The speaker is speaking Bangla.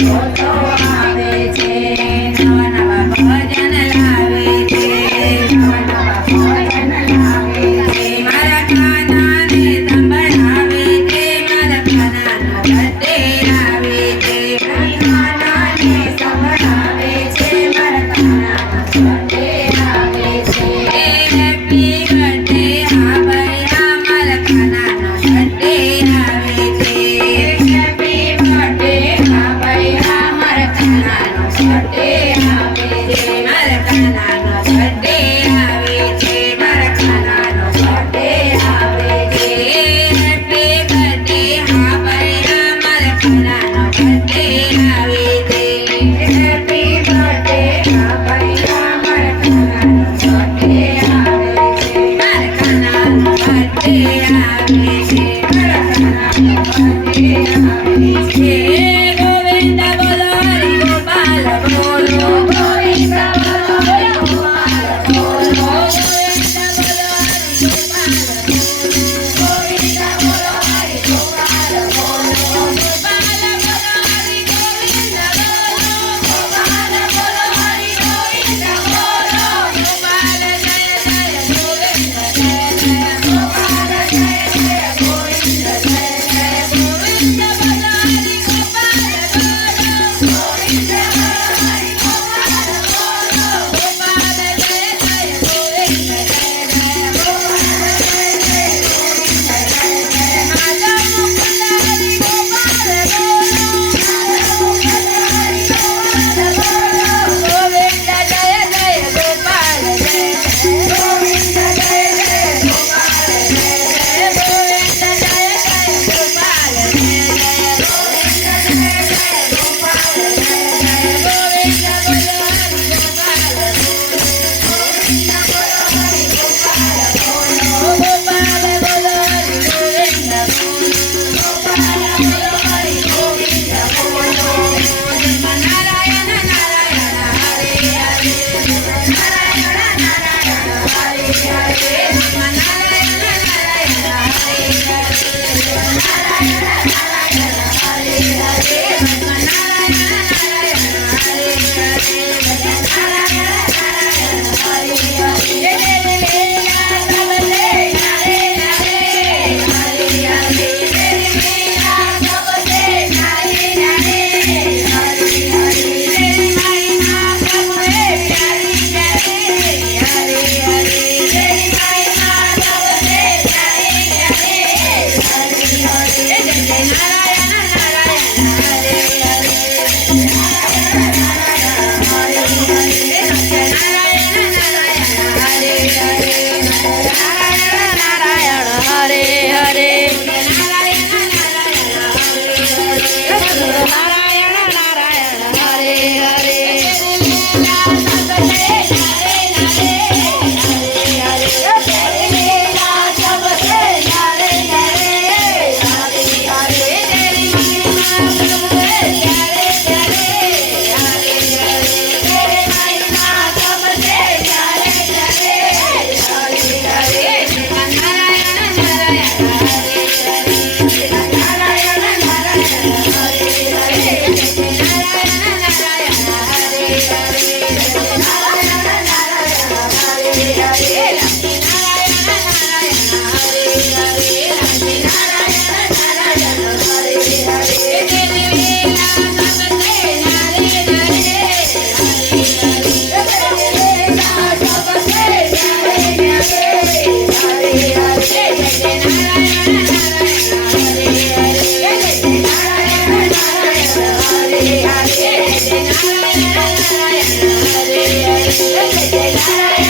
Georgia. Govinda Bodhari Gopala Bodhari la la